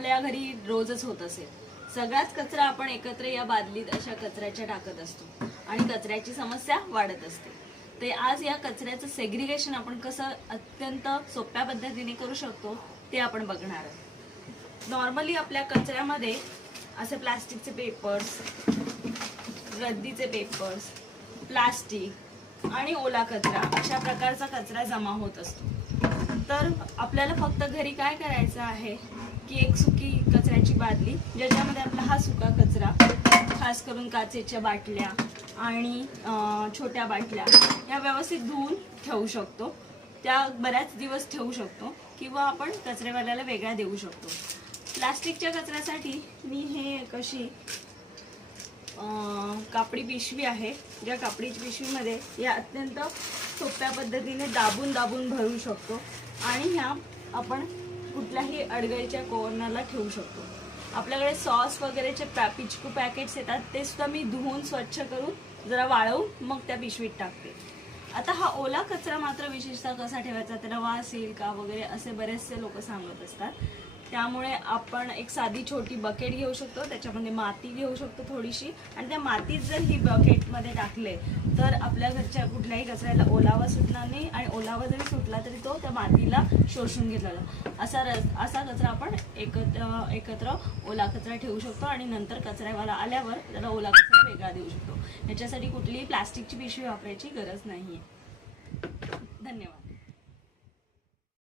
आपल्या घरी रोजच होत असेल, सगळाच कचरा आपण एकत्र या बादलीत अशा कचऱ्याच्या टाकत असतो आणि कचऱ्याची समस्या वाढत असते। ते आज या कचऱ्याचं सेग्रिगेशन आपण कसं अत्यंत सोप्या पद्धतीने करू शकतो ते आपण बघणार आहोत। नॉर्मली आपल्या कचऱ्यामध्ये असे प्लास्टिकचे पेपर्स, रद्दीचे पेपर्स, प्लास्टिक आणि ओला कचरा अशा प्रकारचा कचरा जमा होत असतो। तर आपल्याला फक्त घरी काय करायचं आहे की एक सुकी कचऱ्याची बादली, ज्याच्यामध्ये आपला हा सुका कचरा, खास करून काचेच्या बाटल्या आणि छोट्या बाटल्या या व्यवस्थित धुवून ठेवू शकतो। त्या बऱ्याच दिवस ठेवू शकतो किंवा आपण कचरेवाल्याला वेगळा देऊ शकतो। प्लास्टिकच्या कचऱ्यासाठी मी हे कशी कापडी पिशवी आहे, ज्या कापडी पिशवीमध्ये या अत्यंत सोप्या पद्धतीने दाबून भरू शकतो आणि ह्या आपण कुठल्याही अडगळीच्या कॉर्नरला ठेवू शकतो। आपल्याकडे सॉस वगैरेचे पिचकू पॅकेट्स येतात, ते सुद्धा मी धुवून स्वच्छ करून जरा वाळवून मग त्या पिशवीत टाकते। आता हा ओला कचरा मात्र विशेषतः कसा ठेवायचा, त्याला वास येईल का वगैरे असे बरेचसे लोक सांगत असतात। त्यामुळे आपण एक साधी छोटी बकेट घेऊ शकतो, त्याच्यामध्ये माती घेऊ शकतो थोडीशी, आणि त्या मातीत जर ही बकेटमध्ये टाकले तर आपल्या घरच्या कुठल्याही कचऱ्याला ओलावा सुटणार नाही आणि ओलावा जरी सुटला तरी तो त्या मातीला शोषून घेतला। असा कचरा आपण एकत्र ओला कचरा ठेवू शकतो आणि नंतर कचऱ्यावाला आल्यावर त्याला ओला कचरा वेगळा देऊ शकतो। याच्यासाठी कुठलीही प्लास्टिकची पिशवी वापरायची गरज नाहीये। धन्यवाद।